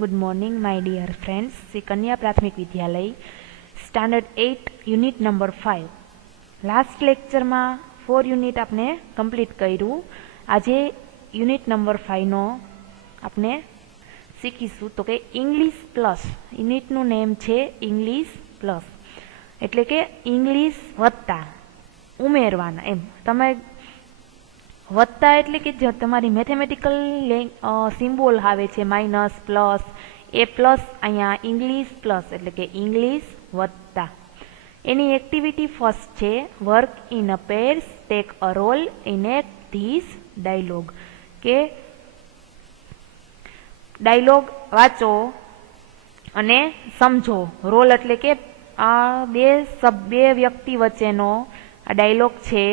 Good morning, my dear friends. Shri કન્યા પ્રાથમિક વિદ્યાલય standard 8 unit number 5. Last લેક્ચરમાં 4 યુનિટ આપણે કમ્પ્લીટ કર્યું. આજે યુનિટ નંબર 5 નો આપણે શીખીશું તો કે ઇંગ્લિશ પ્લસ. યુનિટનું નેમ છે ઇંગ્લિશ પ્લસ, એટલે કે ઇંગ્લિશ વત્તા ઉમેરવાના. એમ તમે વત્તા એટલે કે જે તમારી મેથેમેટિકલ સિમ્બોલ આવે છે માઇનસ પ્લસ એ પ્લસ, અહીંયા ઇંગ્લિશ પ્લસ એટલે કે ઇંગ્લિશ વત્તા. એની એક્ટિવિટી ફર્સ્ટ છે work in a pairs, take a role in a this dialogue, કે ડાયલોગ વાંચો અને સમજો. રોલ એટલે કે આ બે વ્યક્તિ વચ્ચેનો આ ડાયલોગ છે.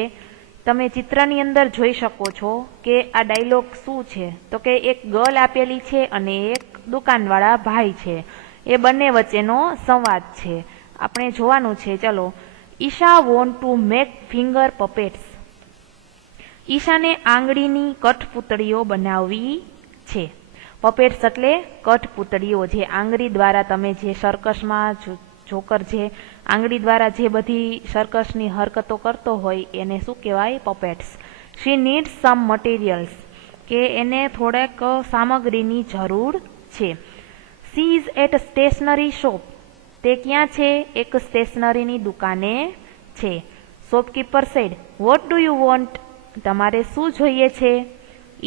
તમે ચિત્રની અંદર જોઈ શકો છો કે આ ડાયલોગ શું છે, તો કે એક ગર્લ આપેલી છે અને એક દુકાનવાળા ભાઈ છે. એ બંને વચ્ચેનો સંવાદ છે, આપણે જોવાનું છે. ચલો. Isha want to make finger puppets. ઈશાને આંગળીની કઠપૂતળીઓ બનાવવી છે. પપેટ્સ એટલે કઠપૂતળીઓ, જે આંગળી દ્વારા તમે જે સર્કસમાં જોકર જે આંગળી દ્વારા જે બધી સર્કસની હરકતો કરતો હોય એને શું કહેવાય? Puppets. She needs some materials, કે એને થોડાક સામગ્રીની જરૂર છે. She is at stationery shop, તે ક્યાં છે? એક સ્ટેશનરીની દુકાને છે. Shopkeeper said what do you want, તમારે શું જોઈએ છે?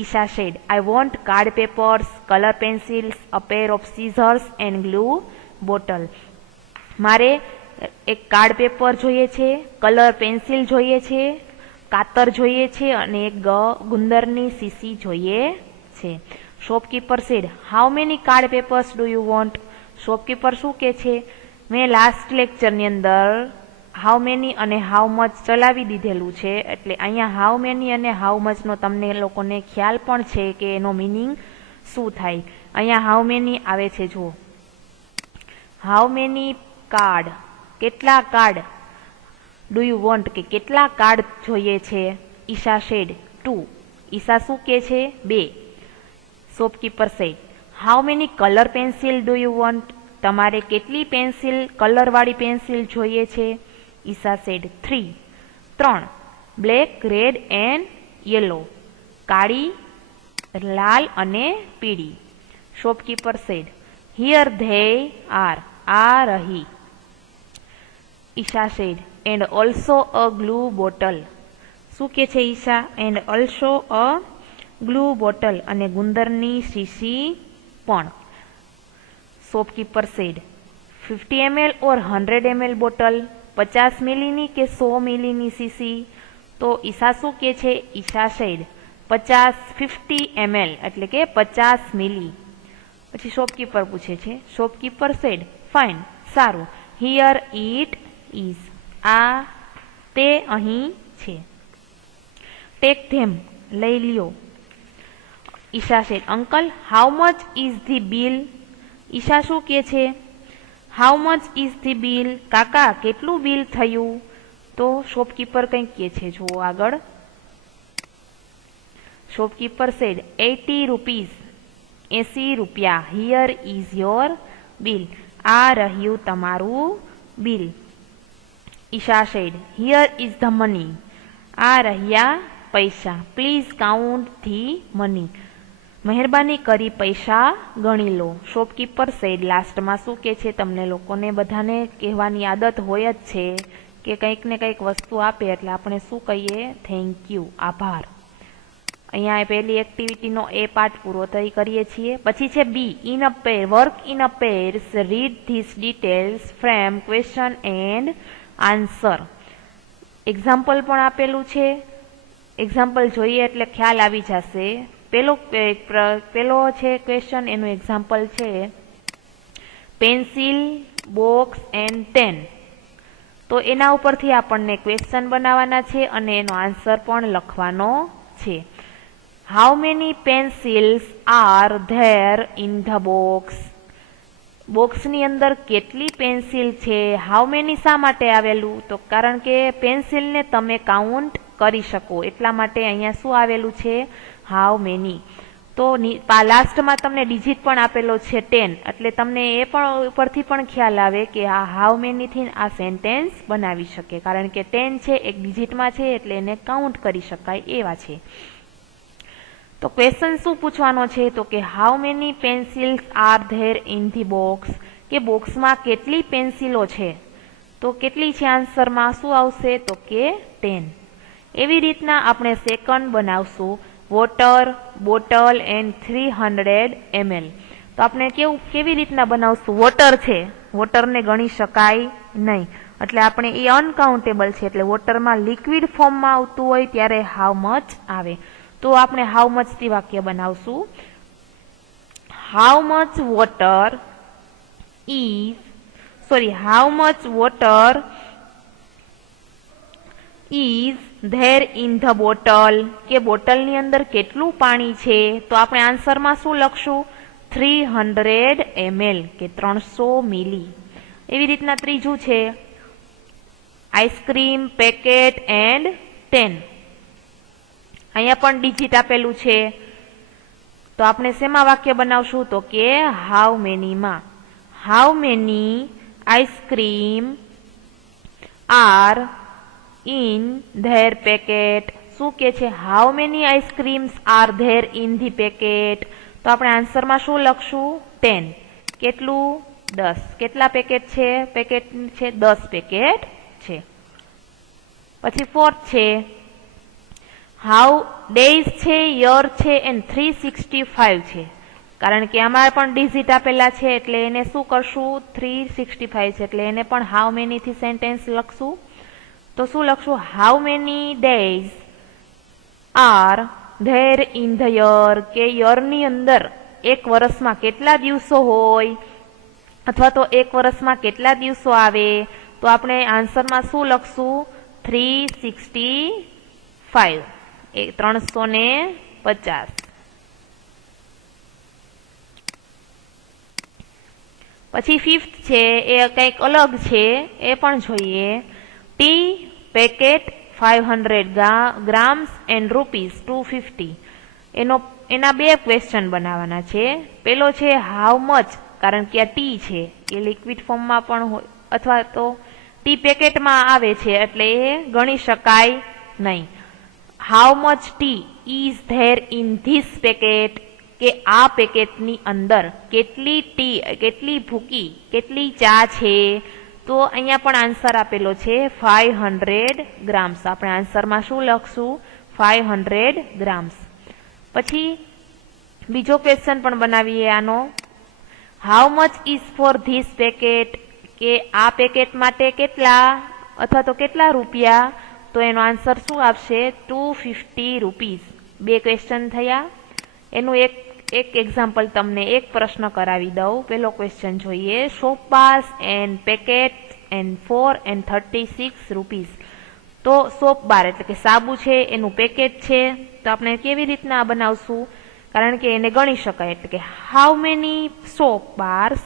Isha said I want card papers, colour pencils, a pair of scissors and glue bottle. મારે એક કાર્ડ પેપર જોઈએ છે, કલર પેન્સિલ જોઈએ છે, કાતર જોઈએ છે અને એક ગુંદરની સીસી જોઈએ છે. Shopkeeper said how many card papers do you want. Shopkeeper શું કે છે? મેં લાસ્ટ લેક્ચરની અંદર હાઉ મેની અને હાઉ મચ ચલાવી દીધેલું છે, એટલે અહીંયા હાઉ મેની અને હાઉ મચનો તમને લોકોને ખ્યાલ પણ છે કે એનો મિનિંગ શું થાય. અહીંયા હાઉ મેની આવે છે, જુઓ. હાઉ મેની કાર્ડ, કેટલા કાર્ડ. ડુ યુ વોન્ટ, કે કેટલા કાર્ડ જોઈએ છે. ઈશા શેડ 2, ઈશા શું કે છે? 2. Shopkeeper said how many colour pencil do you want, તમારે કેટલી પેન્સિલ, કલરવાળી પેન્સિલ જોઈએ છે. Isha said 3. Black, red and yellow, કાળી, લાલ અને પીળી. Shopkeeper said here they are, આ રહી. Isha said and also a glue bottle. શું કે છે Isha? And also a glue bottle, અને ગુંદરની શીશી પણ. Shopkeeper said 50 ml or 100 ml bottle, 50 મિલીની કે 100 મિલીની શીશી. તો ઈશા શું કે છે? ઈશા સેડ 50 ml એટલે કે 50 મિલી. પછી શોપકીપર પૂછે છે. શોપકીપર સેડ ફાઇન, સારું. હિયર ઇટ ઇઝ, આ તે અહીં છે. ટેક ધેમ, લઈ લ્યો. Isha said uncle how much is the bill. Isha શું કે છે? How much is the bill, કાકા કેટલું બિલ થયું. તો શોપકીપર કંઈક કે છે, જુઓ આગળ. શોપકીપર સેડ 80 રૂપીઝ, 80 રૂપિયા. હિયર ઇઝ યોર બિલ, આ રહ્યું તમારું bill. Isha said here is the money, આ રહ્યા પૈસા. પ્લીઝ કાઉન્ટ ધી મની, મહેરબાની કરી પૈસા ગણી લો. શોપકીપર સેડ લાસ્ટમાં શું કે છે? તમને લોકોને બધાને કહેવાની આદત હોય જ છે કે કંઈક ને કંઈક વસ્તુ આપે એટલે આપણે શું કહીએ? થેન્ક યુ, આભાર. અહીંયા પહેલી એક્ટિવિટીનો એ પાર્ટ પૂરો કરીએ છીએ. પછી છે બી in a pair, work in a pairs, read this details, frame question and answer. Example પણ આપેલું છે, એક્ઝામ્પલ જોઈએ એટલે ખ્યાલ આવી જશે. પેલો છે ક્વેશ્ચન, એનું એક્ઝામ્પલ છે પેન્સિલ, બોક્સ એન્ડ પેન. તો એના ઉપરથી આપણને ક્વેશ્ચન બનાવવાના છે અને એનો આન્સર પણ લખવાનો છે. How many pencils R there in the box. બોક્સની અંદર કેટલી પેન્સિલ છે. હાઉ મેની શા માટે આવેલું? તો કારણ કે પેન્સિલને તમે કાઉન્ટ કરી શકો એટલા માટે અહીંયા શું આવેલું છે? How many. તો લાસ્ટમાં તમને ડિજિટ પણ આપેલો છે 10, એટલે તમને એ પણ ઉપરથી પણ ખ્યાલ આવે કે આ હાઉ મેની થી આ સેન્ટેન્સ બનાવી શકે, કારણ કે 10 છે એક ડિજિટમાં છે એટલે એને કાઉન્ટ કરી શકાય એવા છે. તો ક્વેશ્ચન શું પૂછવાનો છે તો કે how many pencils R there in the box, કે બોક્સમાં કેટલી પેન્સિલો છે, તો કેટલી છે આન્સરમાં શું આવશે તો કે 10. એવી રીતના આપણે સેકન્ડ બનાવશું વોટર બોટલ એન્ડ 300 ml. તો આપણે કેવી રીતના બનાવશું, વોટર છે, વોટરને ગણી શકાય નહીં એટલે આપણે એ અનકાઉન્ટેબલ છે, એટલે વોટરમાં લિક્વિડ ફોર્મમાં આવતું હોય ત્યારે હાઉ મચ આવે. તો આપણે હાઉ મચ થી વાક્ય બનાવશું how much water is there in the bottle, કે બોટલની અંદર કેટલું પાણી છે, તો આપણે આન્સરમાં શું લખશું 300 ml કે 300 મિલી. એવી રીતના ત્રીજું છે આઈસ્ક્રીમ પેકેટ એન્ડ 10. અહીંયા પણ ડિજિટ આપેલું છે, તો આપણે શેમાં વાક્ય બનાવશું તો કે હાઉ મેનીમાં. How many ice cream are in there packet, શું કે છે how many ice creams are there in the packet, તો આપણે આન્સરમાં શું લખશું 10. કેટલું 10. કેટલા પેકેટ છે, પેકેટ છે 10 પેકેટ છે. પછી ફોર્થ છે હાઉ ડેઝ છે, યર છે એન્ડ 365 છે, કારણ કે આમાં પણ ડિજિટ આપેલા છે એટલે એને શું કરશું 365 છે એટલે એને પણ હાઉ મેની થી સેન્ટેન્સ લખશું. તો શું લખશું how many days R there in the year, કે યરની અંદર એક વર્ષમાં કેટલા દિવસો હોય અથવા તો એક વર્ષમાં કેટલા દિવસો આવે, તો આપણે આન્સરમાં શું લખશું 365 350. પછી ફિફ્થ છે એ કંઈક અલગ છે એ પણ જોઈએ. T packet 500 grams and rupees 250. એના બે ક્વેશ્ચન બનાવવાના છે. પેલો છે હાઉ મચ, કારણ કે આ ટી છે એ લિક્વિડ ફોર્મમાં પણ હોય અથવા તો ટી પેકેટમાં આવે છે એટલે એ ગણી શકાય નહીં. How much T is there in this packet, કે આ પેકેટની અંદર કેટલી ટી, કેટલી ભૂકી, કેટલી ચા છે, તો અહીંયા પણ આન્સર આપેલો છે 500 ગ્રામ્સ. આપણે આન્સરમાં શું લખશું 500 ગ્રામ્સ. પછી બીજો ક્વેશ્ચન પણ બનાવીએ આનો. How much is for this packet, કે આ પેકેટ માટે કેટલા અથવા તો કેટલા રૂપિયા, તો એનો આન્સર શું આપશે 250 રૂપીસ. બે ક્વેશ્ચન થયા. એનું એક એક્ઝામ્પલ તમને એક પ્રશ્ન કરાવી દઉં. પેલો ક્વેશ્ચન જોઈએ soap bars and packet and 4 and 36 rupees. તો સોપ બાર એટલે કે સાબુ છે એનું પેકેટ છે, તો આપણે કેવી રીતના બનાવશું, કારણ કે એને ગણી શકાય એટલે કે how many soap bars,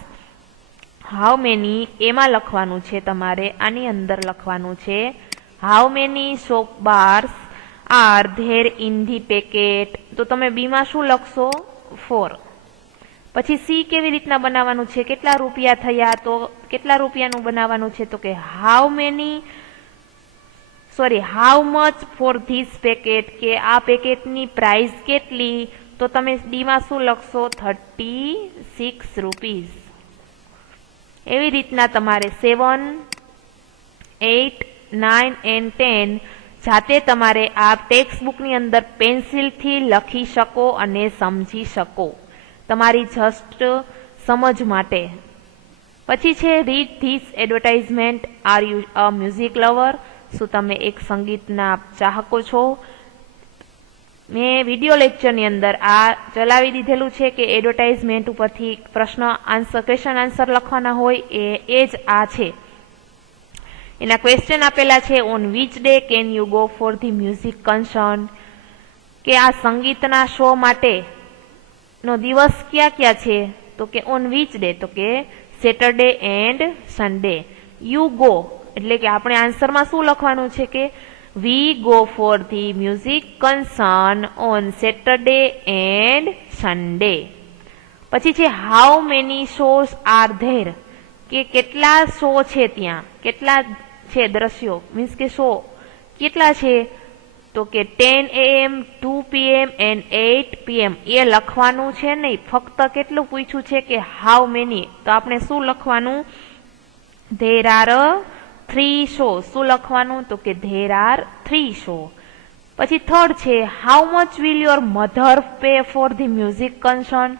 how many એમાં લખવાનું છે તમારે, આની અંદર લખવાનું છે how many soap bars are there in the packet, તો તમે બીમાં શું લખશો 4. પછી સી કેવી રીતના બનાવવાનું છે, કેટલા રૂપિયા થયા, તો કેટલા રૂપિયાનું બનાવવાનું છે તો કે how much for this packet, કે આ પેકેટની પ્રાઇસ કેટલી, તો તમે ડીમાં શું લખશો 36 રૂપીસ. એવી રીતના તમારે 7, 8, 9 and 10 જાતે તમારે આ ટેક્સ્ટ બુકની અંદર પેન્સિલથી લખી શકો અને સમજી શકો, તમારી જસ્ટ સમજ માટે. પછી છે read this advertisement, are you a music lover, શું તમે એક સંગીતના ચાહકો છો. મેં વિડીયો લેક્ચરની અંદર આ ચલાવી દીધેલું છે કે એડવર્ટાઇઝમેન્ટ ઉપરથી ક્વેશ્ચન આન્સર લખવાના હોય એ જ આ છે. એના ક્વેશ્ચન આપેલા છે on which day can you go for the music concert, કે આ સંગીતના શો માટે નો દિવસ ક્યાં છે, તો કે ઓન વિચ ડે, તો કે Saturday and Sunday. You go એટલે કે આપણે આન્સરમાં શું લખવાનું છે કે we go for the music concern on Saturday and Sunday. પછી છે how many shows are there, કે કેટલા શો છે ત્યાં, કેટલા છે દ્રશ્યો, મીન્સ કે શો કેટલા છે, તો કે 10 AM, 2 PM and 8 PM. એ લખવાનું છે નહીં, ફક્ત કેટલું પૂછ્યું છે કે હાઉ મેની, તો આપણે શું લખવાનું, ધેર આર 3 શો. શું લખવાનું, તો કે ધેર આર 3 શો. પછી થર્ડ છે how much will your mother pay for the music concern,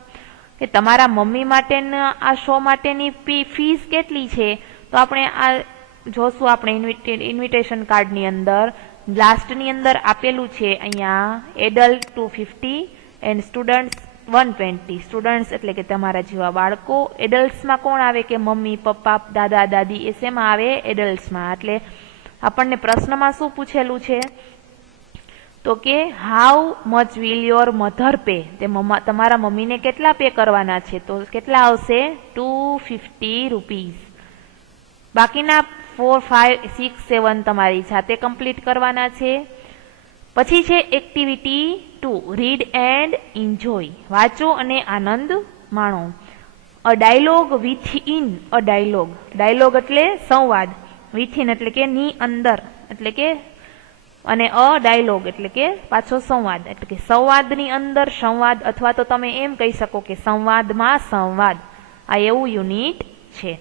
કે તમારા મમ્મી માટેના આ શો માટેની ફીસ કેટલી છે. તો આપણે આ જોશું, આપણે ઇન્વિટેશન કાર્ડની અંદર લાસ્ટની અંદર આપેલું છે અહીંયા એડલ્ટ 250 એન્ડ સ્ટુડન્ટ્સ 120. સ્ટુડન્ટ્સ એટલે કે તમારા જેવા બાળકો, એડલ્ટ્સમાં કોણ આવે કે મમ્મી પપ્પા દાદા દાદી, એ શેમાં આવે, એડલ્ટ્સમાં. એટલે આપણને પ્રશ્નમાં શું પૂછેલું છે, તો કે how much will your mother pay, તે તમારા મમ્મીને કેટલા પે કરવાના છે, તો કેટલા આવશે 250 રૂપીઝ. બાકીના 4, 5, 6, 7 તમારી જાતે કમ્પ્લીટ કરવાના છે. પછી છે એક્ટિવિટી 2, રીડ એન્ડ એન્જોય, વાંચો અને આનંદ માણો. A dialogue within a dialogue, dialogue એટલે સંવાદ, વિથિન એટલે કે ની અંદર, એટલે કે અને અ ડાયલોગ એટલે કે પાછો સંવાદ, એટલે કે સંવાદની અંદર સંવાદ, અથવા તો તમે એમ કહી શકો કે સંવાદમાં સંવાદ. આ એવું યુનિટ છે.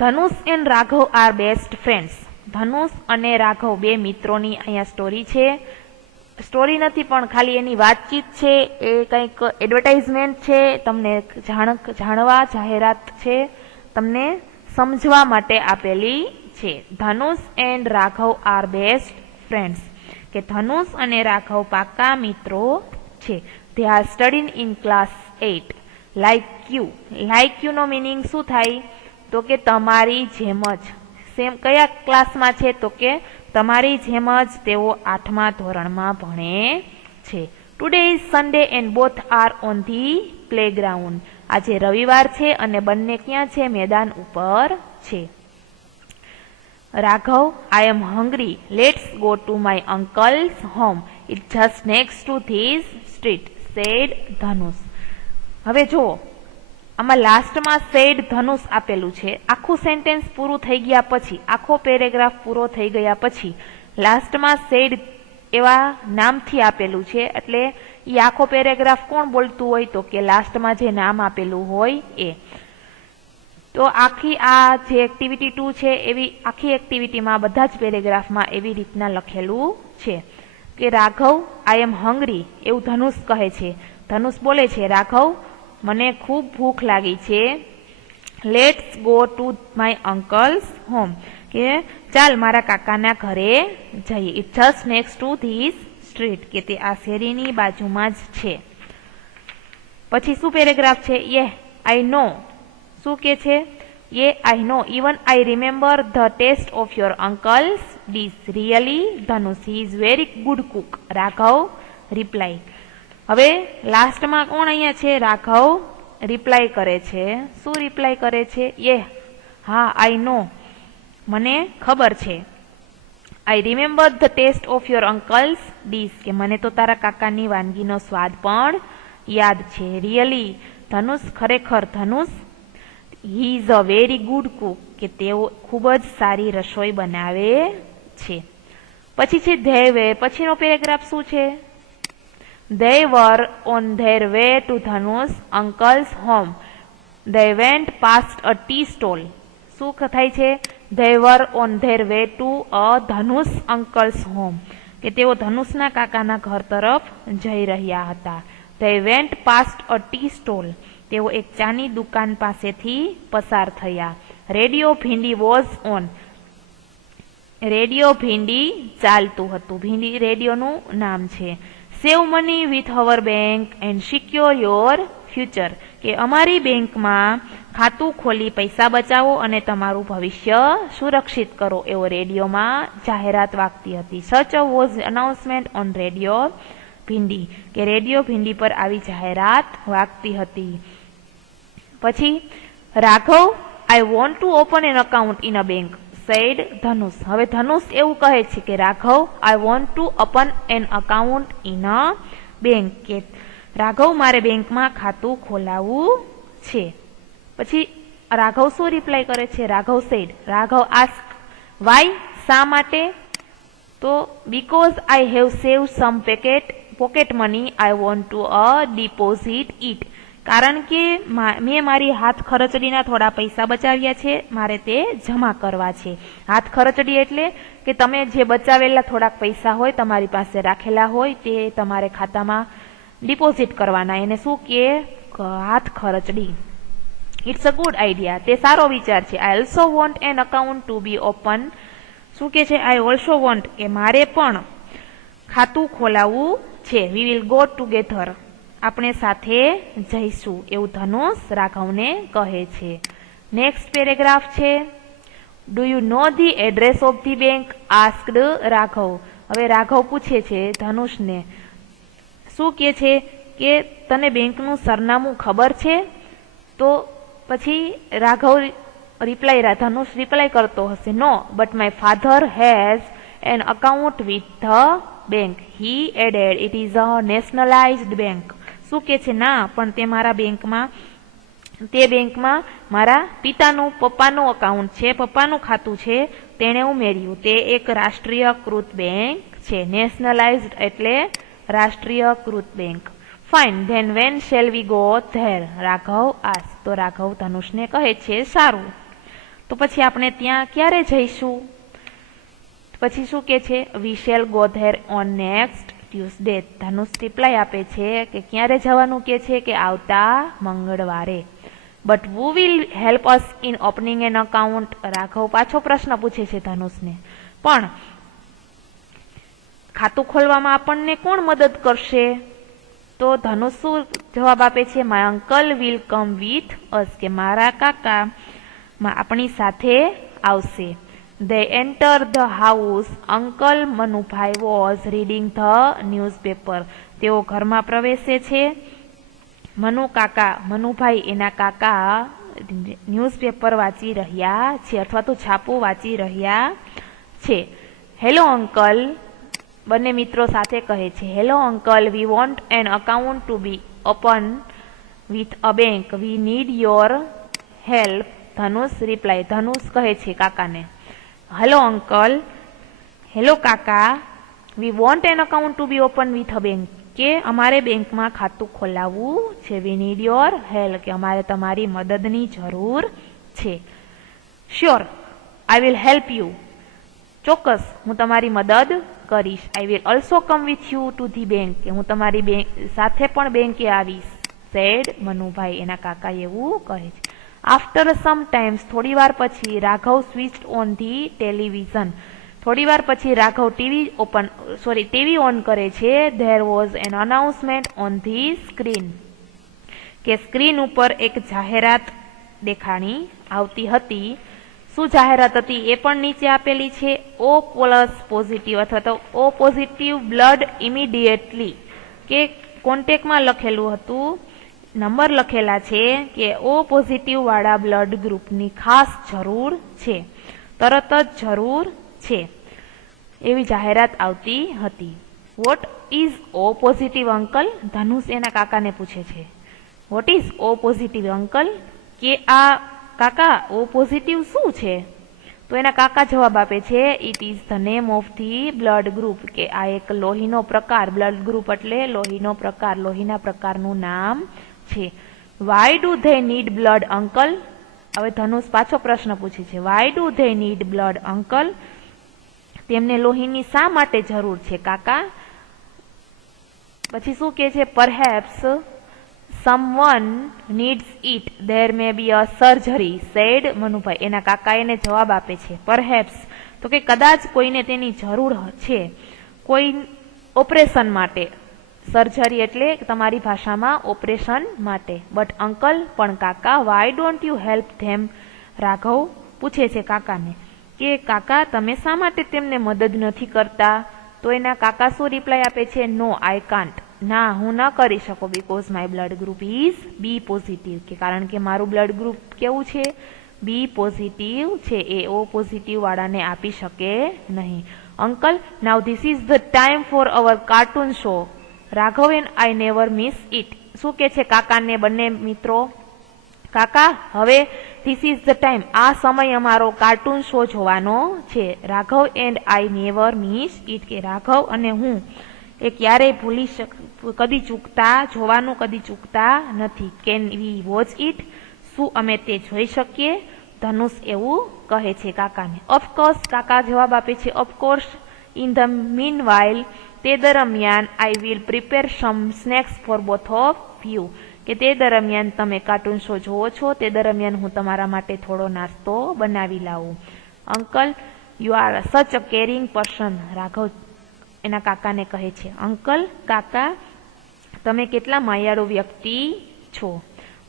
Dhanush and Raghav are best friends. Dhanush અને રાઘવ બે મિત્રોની અહીંયા સ્ટોરી છે. સ્ટોરી નથી પણ ખાલી એની વાતચીત છે, એ કંઈક એડવર્ટાઇઝમેન્ટ છે, તમને જાણવા જાહેરાત છે, તમને સમજવા માટે આપેલી છે. Dhanush and Raghav are best friends, કે ધનુષ અને રાઘવ પાકા મિત્રો છે. They are studying in class 8 like you. Like you નો મિનિંગ શું થાય, તો કે તમારી જેમ જ. સેમ કયા ક્લાસમાં છે, તો કે તમારી જેમ જ તેઓ 8મા ધોરણમાં ભણે છે. Today is Sunday and both are on the playground. આજે રવિવાર છે અને બંને ક્યાં છે, મેદાન ઉપર છે. Raghav, I am hungry, let's go to my uncle's home, it just next to this street, said Dhanush. હવે જુઓ, આમાં લાસ્ટમાં સેડ ધનુષ આપેલું છે. આખું સેન્ટેન્સ પૂરું થઈ ગયા પછી, આખો પેરેગ્રાફ પૂરો થઈ ગયા પછી લાસ્ટમાં સેડ એવા નામથી આપેલું છે. એટલે એ આખો પેરેગ્રાફ કોણ બોલતું હોય, તો કે લાસ્ટમાં જે નામ આપેલું હોય એ. તો આખી આ જે એક્ટિવિટી 2 છે, એવી આખી એક્ટિવિટીમાં બધા જ પેરેગ્રાફમાં એવી રીતના લખેલું છે કે રાઘવ, આઈ એમ હંગ્રી, એવું ધનુષ કહે છે. ધનુષ બોલે છે, રાઘવ મને ખૂબ ભૂખ લાગી છે. Let's go to my uncle's home, કે ચાલ મારા કાકાના ઘરે જઈએ. It just next to this street, કે તે આ શેરીની બાજુમાં જ છે. પછી શું પેરેગ્રાફ છે, યે આઈ નો, શું કે છે, yeah I know even I remember the taste of your uncle's dish, really Dhanush, he is very good cook, Raghav reply. હવે લાસ્ટમાં કોણ અહીંયા છે, રાઘવ રિપ્લાય કરે છે. શું રિપ્લાય કરે છે, યે, હા, આઈ નો, મને ખબર છે. I remember the taste of your uncle's dish, કે મને તો તારા કાકાની વાનગીનો સ્વાદ પણ યાદ છે. રિયલી ધનુષ, ખરેખર Dhanush, he is a very good cook, કે તેઓ ખૂબ જ સારી રસોઈ બનાવે છે. પછી છે ધે વે, પછીનો પેરેગ્રાફ શું છે, They were on their way to Dhanu's uncle's home. They went past a tea stall. શું થાય છે, They were on their way to a Dhanu's uncle's home, કે તેઓ ધનુષના કાકાના ઘર તરફ જઈ રહ્યા હતા. They went past a tea stall, તેઓ એક ચાની દુકાન પાસેથી પસાર થયા. Radio Bhindi was on, radio Bhindi ચાલતું હતું. ભીંડી રેડિયોનું નામ છે. Save money with our bank and secure your future, કે અમારી બેંકમાં ખાતું ખોલી પૈસા બચાવો અને તમારું ભવિષ્ય સુરક્ષિત કરો, એવો રેડિયોમાં જાહેરાત વાગતી હતી. Such a was announcement on radio Bhindi, કે રેડિયો ભીંડી પર આવી જાહેરાત વાગતી હતી. પછી Raghav, I want to open an account in a bank. Said Dhanush. હવે ધનુષ એવું કહે છે કે Raghav, I want to open an account in a bank, કે રાઘવ મારે બેંકમાં ખાતું ખોલાવવું છે. પછી રાઘવ શું રિપ્લાય કરે છે? Raghav said, Raghav ask why, શા માટે? તો because I have save some pocket money, I want to deposit it, કારણ કે મેં મારી હાથ ખરચડીના થોડા પૈસા બચાવ્યા છે, મારે તે જમા કરવા છે. હાથ ખરચડી એટલે કે તમે જે બચાવેલા થોડાક પૈસા હોય, તમારી પાસે રાખેલા હોય, તે તમારે ખાતામાં ડિપોઝિટ કરવાના, એને શું કે હાથ ખરચડી. ઇટ્સ અ ગુડ આઈડિયા, તે સારો વિચાર છે. I also want an account to be open, શું કે છે? આઈ ઓલ્સો વોન્ટ, કે મારે પણ ખાતું ખોલાવવું છે. વી વિલ ગો ટુગેધર, આપણે સાથે જઈશું, એવું ધનુષ રાઘવને કહે છે. નેક્સ્ટ પેરેગ્રાફ છે, do you know the address of the bank, asked Raghav. હવે રાઘવ પૂછે છે ધનુષને, શું કે છે કે તને બેંકનું સરનામું ખબર છે? તો પછી ધનુષ રિપ્લાય કરતો હશે, no, but my father has an account with the bank, he added, it is a nationalised bank. શું કે છે? ના, પણ તે બેંકમાં મારા પપ્પાનું અકાઉન્ટ છે, પપ્પાનું ખાતું છે, તેણે ઉમેર્યું, તે એક રાષ્ટ્રીયકૃત બેંક છે. નેશનલાઇઝડ એટલે રાષ્ટ્રીયકૃત bank. Fine, then when shall we go there, Raghav ask. તો રાઘવ ધનુષને કહે છે સારું, તો પછી આપણે ત્યાં ક્યારે જઈશું? પછી શું કે છે? We shall go there on next Tuesday. Dhanush reply આપે છે કે ક્યારે જવાનું કે છે? કે આવતા મંગળવારે. But who will help us in opening an account. Raghav પાછો પ્રશ્ન પૂછે છે ધનુષને, પણ ખાતું ખોલવામાં આપણને કોણ મદદ કરશે? તો ધનુષ શું જવાબ આપે છે? My uncle will come with us, કે મારા કાકા આપણી સાથે આવશે. They enter the house. Uncle Manubhai was reading the newspaper. તેઓ ઘરમાં પ્રવેશે છે. મનુભાઈ એના કાકા ન્યૂઝપેપર વાંચી રહ્યા છે, અથવા તો છાપું વાંચી રહ્યા છે. હેલો અંકલ, બંને મિત્રો સાથે કહે છે, hello uncle, we want an account to be open with a bank, we need your help. Dhanush reply, Dhanush કહે છે કાકાને, હેલો અંકલ, હેલો કાકા, we want an account to be open with a bank, કે અમારે બેંકમાં ખાતું ખોલાવવું છે. વી નીડ યોર હેલ્પ, કે અમારે તમારી મદદની જરૂર છે. Sure, I will help you, ચોક્કસ હું તમારી મદદ કરીશ. I will also come with you to the bank, કે હું તમારી સાથે પણ બેંકે આવીશ. સેડ મનુભાઈ, એના કાકા એવું કહે છે. આફ્ટર સમ ટાઈમ્સ, થોડી વાર પછી, Raghav switched on the television. થોડી વાર પછી રાઘવ ટીવી ઓન કરે છે. There was an announcement on the screen, કે સ્ક્રીન ઉપર એક જાહેરાત દેખાણી આવતી હતી. શું જાહેરાત હતી એ પણ નીચે આપેલી છે. O+ પોઝિટિવ અથવા તો O પોઝિટિવ બ્લડ ઇમિડિયેટલી, કે કોન્ટેક્ટમાં લખેલું હતું, નંબર લખેલા છે કે O પોઝિટિવ વાળા બ્લડ ગ્રુપની ખાસ જરૂર છે, તરત જ જરૂર છે, એવી જાહેરાત આવતી હતી. What is O positive uncle? Dhanush એના કાકાને પૂછે છે, what is O positive uncle, કે આ કાકા O પોઝિટિવ શું છે? તો એના કાકા જવાબ આપે છે, it is the name of the blood group, કે આ એક લોહીનો પ્રકાર, બ્લડ ગ્રુપ એટલે લોહીનો પ્રકાર, લોહીના પ્રકારનું નામ છે. Why do they need blood uncle? હવે ધનુષ પાછો પ્રશ્ન પૂછે છે, why do they need blood uncle? તેમને લોહીની શા માટે જરૂર છે કાકા? પછી શું કે છે? Perhaps someone needs it, there may be a surgery, said Manubhai. એના કાકા એને જવાબ આપે છે, પરહેપ્સ, તો કે કદાચ કોઈને તેની જરૂર છે, કોઈ ઓપરેશન માટે. સર્જરી એટલે તમારી ભાષામાં ઓપરેશન માટે. બટ અંકલ, પણ કાકા, વાય ડોન્ટ યુ હેલ્પ ધેમ? રાઘવ પૂછે છે કાકાને કે કાકા તમે શા માટે તેમને મદદ નથી કરતા? તો એના કાકા શું રિપ્લાય આપે છે? નો, આઈ કાન્ટ, ના હું ન કરી શકું, because my blood group is B positive, કે કારણ કે મારું બ્લડ ગ્રુપ કેવું છે? બી પોઝિટિવ છે, એ ઓ પોઝિટિવ વાળાને આપી શકે નહીં. Uncle, now this is the time for our cartoon show. Raghav and I never miss it. શું કે છે કાકાને બંને મિત્રો? કાકા, હવે ધીસ ઇઝ ધ ટાઈમ, આ સમય અમારો કાર્ટૂન શો જોવાનો છે. Raghav and I never miss it, કે રાઘવ અને હું એ ક્યારેય કદી જોવાનું કદી ચૂકતા નથી. Can we watch it? શું અમે તે જોઈ શકીએ? ધનુષ એવું કહે છે કાકાને. ઓફકોર્સ, કાકા જવાબ આપે છે, of course. In the meanwhile, તે દરમિયાન I will prepare some snacks for both of you, કે તે દરમિયાન તમે કાર્ટૂન શો જોવો છો તે દરમિયાન હું તમારા માટે થોડો નાસ્તો બનાવી લાવું. અંકલ, યુ આર સચ અ કેરિંગ પર્સન. રાઘવ એના કાકાને કહે છે, અંકલ, કાકા, તમે કેટલા માયાળુ વ્યક્તિ છો.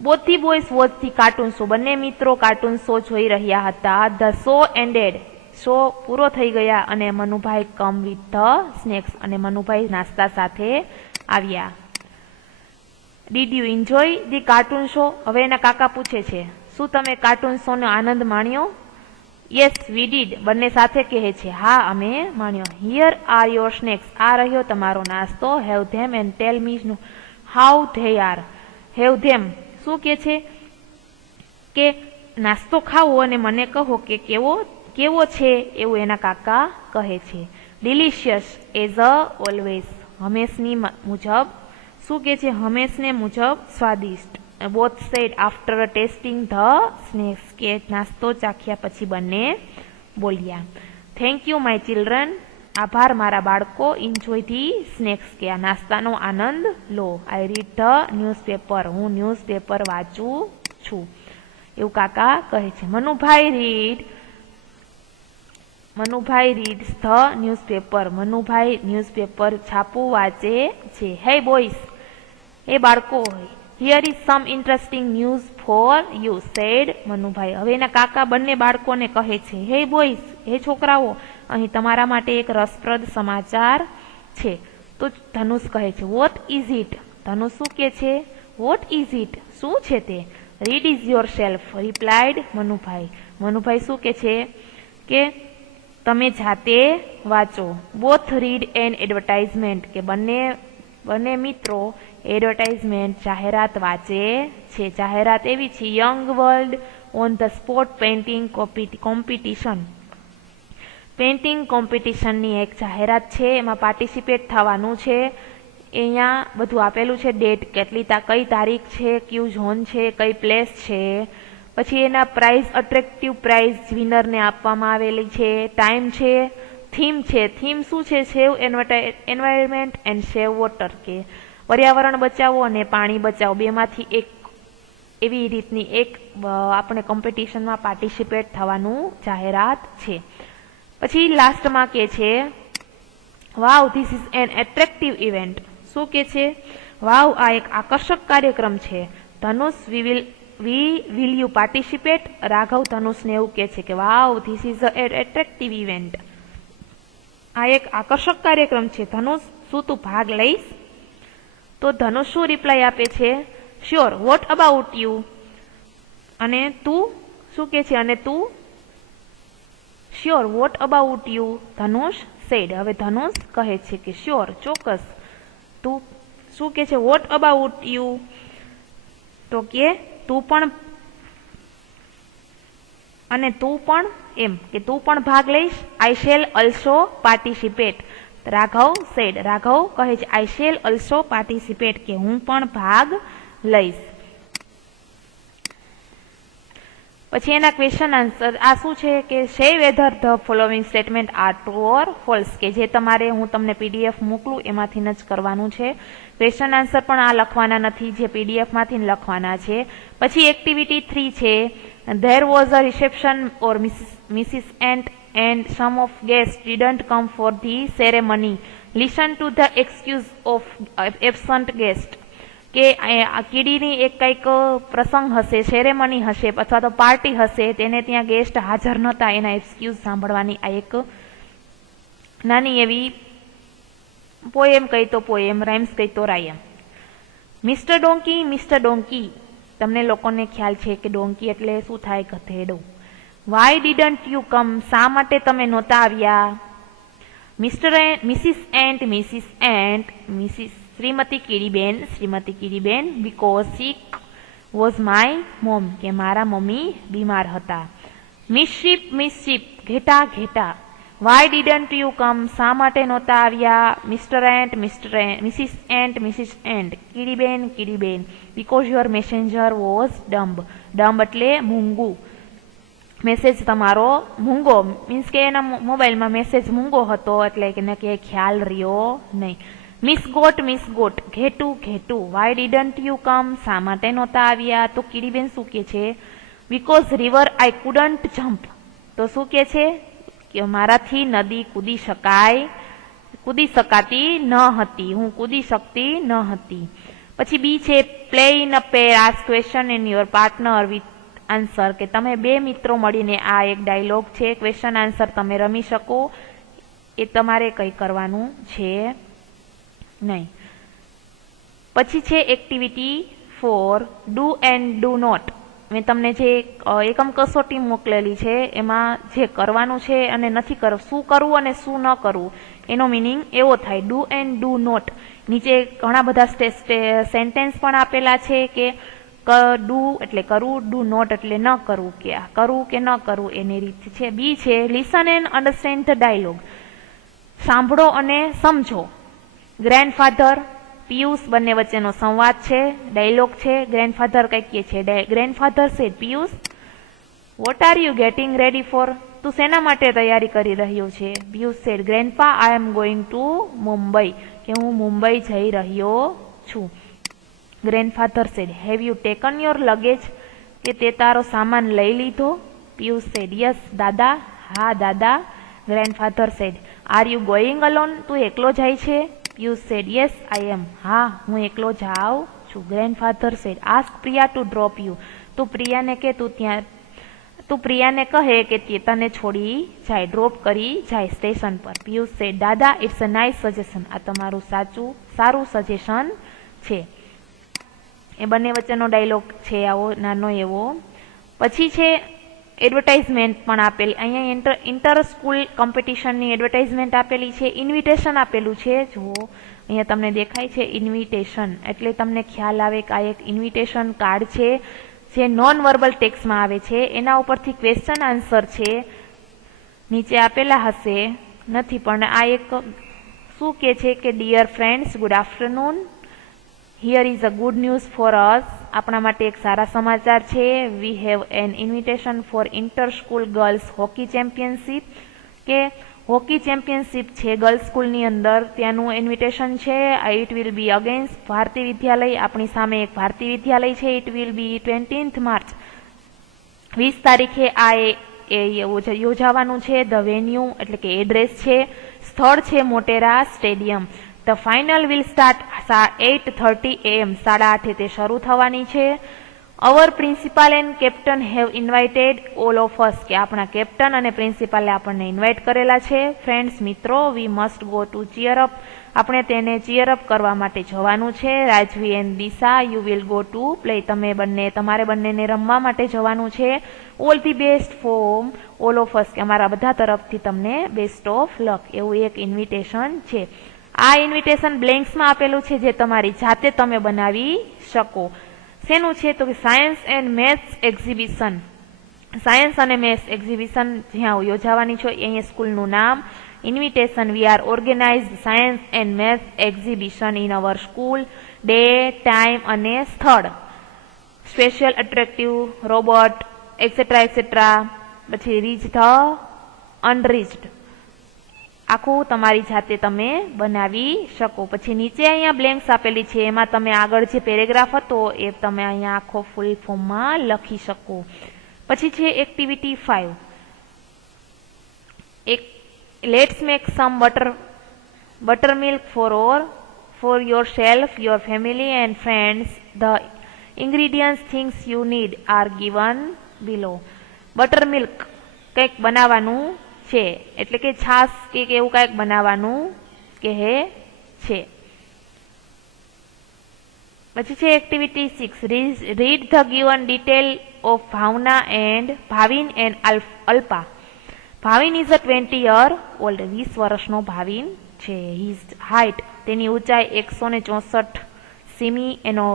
Both the boys watch the cartoon show. બંને મિત્રો કાર્ટૂન શો જોઈ રહ્યા હતા. ધ શો એન્ડેડ, શો પૂરો થઈ ગયા અને Manubhai come with the snacks, અને મનુભાઈ નાસ્તા સાથે આવ્યા. Did you enjoy the cartoon show? હવે એના કાકા પૂછે છે, શું તમે કાર્ટૂન શોનો આનંદ માણ્યો? યસ વી ડીડ, બંને સાથે કહે છે, હા અમે માણ્યો. હિયર આર યોર સ્નેક્સ, આ રહ્યો તમારો નાસ્તો. Have them and tell me how they are. Have them, શું કે છે કે નાસ્તો ખાવો અને મને કહો કે કેવો છે, એવું એના કાકા કહે છે. ડિલિશિયસ એઝ અ ઓલવેઝ, હંમેશની મુજબ. શું કે છે? હંમેશને મુજબ સ્વાદિષ્ટ. Both said after tasting the snacks, કે નાસ્તો ચાખ્યા પછી બંને બોલ્યા. થેન્ક યુ માય ચિલ્ડ્રન, આભાર મારા બાળકો. એન્જોય ધી સ્નેક્સ, કે આ નાસ્તાનો આનંદ લો. આઈ રીડ ધ ન્યૂઝપેપર, હું ન્યૂઝપેપર વાંચું છું, એવું કાકા કહે છે. Manubhai reads the newspaper, Manubhai newspaper છાપું વાંચે છે. હે બોયઝ, એ બાળકો, here is some interesting news for you, said Manubhai. હવે એના કાકા બંને બાળકોને કહે છે, હે બોયઝ, હે છોકરાઓ, અહીં તમારા માટે એક રસપ્રદ સમાચાર છે. તો ધનુષ કહે છે, વોટ ઇઝ ઇટ? ધનુષ શું કે છે? વોટ ઇઝ ઇટ, શું છે તે? Read is your self, replied Manubhai. Manubhai શું કે છે કે તમે જાતે વાંચો. બોથ રીડ એન્ડ એડવર્ટાઇઝમેન્ટ, કે બંને મિત્રો એડવર્ટાઇઝમેન્ટ જાહેરાત વાંચે છે. જાહેરાત એવી છે, young world on the spot painting competition. Painting કોમ્પિટિશનની એક જાહેરાત છે, એમાં પાર્ટિસિપેટ થવાનું છે. અહીંયા બધું આપેલું છે, ડેટ કઈ તારીખ છે, કયું ઝોન છે, કઈ પ્લેસ છે. પછી એના પ્રાઇઝ, અટ્રેક્ટિવ પ્રાઇઝ વિનરને આપવામાં આવેલી છે. ટાઈમ છે, થીમ છે. થીમ શું છે? સેવ એન્વાયરમેન્ટ એન્ડ સેવ વોટર, કે પર્યાવરણ બચાવો અને પાણી બચાવો, બેમાંથી એક એવી રીતની એક આપણે કોમ્પિટિશનમાં પાર્ટિસિપેટ થવાનું જાહેરાત છે. પછી લાસ્ટમાં કે છે, wow this is an attractive event. શું કે છે? વાવ, આ એક આકર્ષક કાર્યક્રમ છે. Dhanush, will you participate? Raghav ધનુષને એવું કે છે કે wow this is a attractive event, આ એક આકર્ષક કાર્યક્રમ છે. ધનુષ, શું તું ભાગ લઈશ? તો ધનુષ શું રિપ્લાય આપે છે? શ્યોર. What about you? અને તું શું કે છે? અને તું? Sure. What about you? Dhanush said. હવે ધનુષ કહે છે કે શ્યોર, ચોક્કસ. તું શું કે છે? Vote about you? તો કે તું પણ, અને તું પણ, એમ કે તું પણ ભાગ લઈશ. I shall also participate. Raghav said. Raghav કહે છે આઈ શેલ અલ્સો પાર્ટિસિપેટ, કે હું પણ ભાગ લઈશ. પછી એના ક્વેશ્ચન આન્સર આ શું છે કે સે whether the following statement are true or false, કે જે તમારે હું તમને પીડીએફ મોકલું એમાંથી જ કરવાનું છે. ક્વેશ્ચન આન્સર પણ આ લખવાના નથી, જે પીડીએફ માંથી લખવાના છે. પછી એક્ટિવિટી 3 છે, there was a reception or Mrs and some of guests didn't come for the ceremony. Listen to the excuse of absent guest. કે આ કીડીની એક કંઈક પ્રસંગ હશે, સેરેમની હશે અથવા તો પાર્ટી હશે, તેને ત્યાં ગેસ્ટ હાજર નહોતા, એના એક્સક્યુઝ સાંભળવાની આ એક નાની એવી પોએમ કહી તો પોએમ, રાઇમ્સ કહી તો રાયમ. મિસ્ટર ડોંકી તમને લોકોને ખ્યાલ છે કે ડોંકી એટલે શું થાય? ગધેડું. Why didn't you come? શા માટે તમે નહોતા આવ્યા? મિસ્ટર એન્ડ મિસિસ શ્રીમતી Kidiben because sick was my mom, કે મારા મમ્મી બીમાર હતા. મિસ ઘેટા. Why didn't you come? શા માટે નહોતા આવ્યા? Mr and Mrs Kidiben because your messenger was dumb એટલે મૂંગું. મેસેજ તમારો મૂંગો, મીન્સ કે એના મોબાઈલમાં મેસેજ મૂંગો હતો, એટલે કે ખ્યાલ રહ્યો નહીં. મિસ ગોટ ઘેટું. Why didn't you come? શા માટે નહોતા આવ્યા? તો કીડીબેન શું કે છે? Because river I couldn't jump. તો શું કે છે? કે મારાથી નદી કૂદી શકાતી ન હતી, હું કૂદી શકતી ન હતી. પછી બી છે play in a pair, ask question in your partner with answer, કે તમે બે મિત્રો મળીને, આ એક ડાયલોગ છે, ક્વેશ્ચન આન્સર તમે રમી શકો, એ તમારે કંઈ કરવાનું છે નહીં. પછી છે activity 4 do and do not. મેં તમને જે એકમ કસોટી મોકલેલી છે એમાં જે કરવાનું છે અને નથી કરવું, શું કરવું અને શું ન કરવું, એનો મિનિંગ એવો થાય ડુ એન્ડ ડુ નોટ. નીચે ઘણા બધા સેન્ટેન્સ પણ આપેલા છે કે ડુ એટલે કરવું, ડુ નોટ એટલે ન કરવું, કે આ કરવું કે ન કરવું એની રીત છે. બી છે listen and understand the dialogue, સાંભળો અને સમજો. ગ્રેન્ડફાધર પિયુષ બંને વચ્ચેનો સંવાદ છે, ડાયલોગ છે. ગ્રેન્ડફાધર કંઈક કે છે, grandfather said Piyush what are you getting ready for? તું શેના માટે તૈયારી કરી રહ્યો છે? Piyush said grandpa I am going to Mumbai, કે હું મુંબઈ જઈ રહ્યો છું. Grandfather said have you taken your luggage, કે તે તારો સામાન લઈ લીધો? પિયુષ સેડ યસ દાદા, હા દાદા. Grandfather said are you going alone? તું એકલો જાય છે? Piyush said yes I am, હા હું એકલો જાઉં છું. Grandfather said ask Priya to drop you, તું પ્રિયાને કહે કે તે તને છોડી જાય, ડ્રોપ કરી જાય સ્ટેશન પર. પિયુષ સેડ દાદા ઇટ્સ અ નાઇસ સજેશન, આ તમારું સારું સજેશન છે. એ બંને વચ્ચેનો ડાયલોગ છે આવો નાનો એવો. પછી છે એડવર્ટાઇઝમેન્ટ પણ આપેલી, અહીંયા ઇન્ટર સ્કૂલ કોમ્પિટિશનની એડવર્ટાઇઝમેન્ટ આપેલી છે, ઇન્વિટેશન આપેલું છે. જુઓ અહીંયા તમને દેખાય છે ઇન્વિટેશન, એટલે તમને ખ્યાલ આવે કે આ એક ઇન્વિટેશન કાર્ડ છે જે નોન વર્બલ ટેક્સ્ટમાં આવે છે. એના ઉપરથી ક્વેશ્ચન આન્સર છે, નીચે આપેલા હશે, નથી પણ આ એક શું કે છે કે dear friends good afternoon, here is a good news for us, આપણા માટે એક સારા સમાચાર છે. We have an invitation for inter school girls hockey championship, કે હોકી ચેમ્પિયનશિપ છે ગર્લ્સ સ્કૂલની અંદર, ત્યાંનું ઇન્વિટેશન છે. It will be against Bharati Vidyalaya, આપણી સામે એક ભારતી વિદ્યાલય છે. It will B 20th March, 20 તારીખે આ યોજાવાનું છે. ધ વેન્યુ એટલે કે એડ્રેસ છે, સ્થળ છે Motera stadium. The final will start 8:30 AM, 8:30 તે શરૂ થવાની છે. Our principal and captain have invited all of us, કે આપણા કેપ્ટન અને પ્રિન્સિપાલે આપણને ઇન્વાઇટ કરેલા છે. ફ્રેન્ડ્સ મિત્રો we must go to cheer up, આપણે તેને ચીયર અપ કરવા માટે જવાનું છે. રાજવી and Disha you will go to play, તમારે બંનેને રમવા માટે જવાનું છે. All the best for all of us, કે અમારા બધા તરફથી તમને બેસ્ટ ઓફ લક, એવું એક ઇન્વિટેશન છે. આ ઇન્વિટેશન બ્લેન્ક્સમાં આપેલું છે જે તમારી જાતે તમે બનાવી શકો. શેનું છે? તો કે science and maths exhibition, science અને મેથ્સ એક્ઝિબિશન જ્યાં યોજાવાની છે અહીંયા સ્કૂલનું નામ. Invitation we are organised science and maths exhibition in our school, day time અને સ્થળ, સ્પેશિયલ એટ્રેક્ટિવ રોબોટ એક્સેટ્રા. પછી રીચ ધ અનરીચ્ડ, આખું તમારી જાતે તમે બનાવી શકો. પછી નીચે અહીંયા બ્લેન્ક્સ આપેલી છે, એમાં તમે આગળ જે પેરેગ્રાફ હતો એ તમે અહીંયા આખો ફૂલ ફોર્મમાં લખી શકો. પછી છે activity 5, let's make some buttermilk for yourself, your family and friends. The ingredients things you need are given below. Buttermilk કંઈક બનાવવાનું છે, એટલે કે છાશ કે એવું કંઈક બનાવવાનું કહે છે. પછી છે activity 6, read the given detail of Bhavin and Alpa. Bhavin is a 20 year old. 20 વર્ષનો ભાવિન છે. હિઝ હાઇટ, તેની ઊંચાઈ 164 સેમી, એનો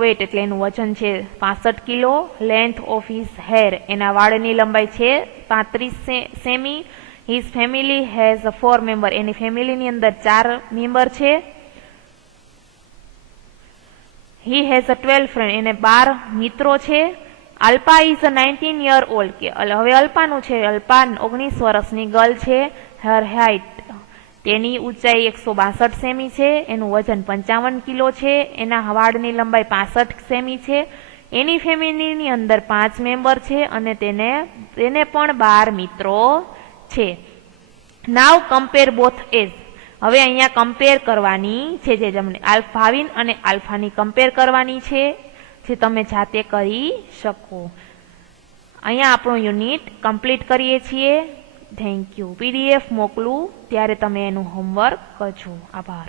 વેઇટ એટલે એનું વજન છે 65 kilo. Length of his hair, એના વાળની લંબાઈ છે 35 સેમી. હિઝ ફેમિલી હેઝ 4 મેમ્બર, એની ફેમિલીની અંદર 4 મેમ્બર છે. હી હેઝ 12 ફ્રેન્ડ, એને 12 મિત્રો છે. અલ્પા ઇઝ 19 year old, કે હવે અલ્પાનું છે, અલ્પા 19 વર્ષની ગર્લ છે. હર હાઇટ, તેની ઊંચાઈ 162 સેમી છે, એનું વજન 55 કિલો છે. એના વાળની લંબાઈ 65 સેમી છે. એની ફેમિલીની અંદર 5 મેમ્બર છે અને તેને પણ 12 મિત્રો છે. નાવ કમ્પેર બોથ એજ, હવે અહીંયા કમ્પેર કરવાની છે, જે તમને ભાવિન અને આલ્ફાની કમ્પેર કરવાની છે, જે તમે જાતે કરી શકો. અહીંયા આપણો યુનિટ કમ્પ્લીટ કરીએ છીએ. Thank you. PDF મોકલું ત્યારે તમે એનું હોમવર્ક કરજો. આભાર.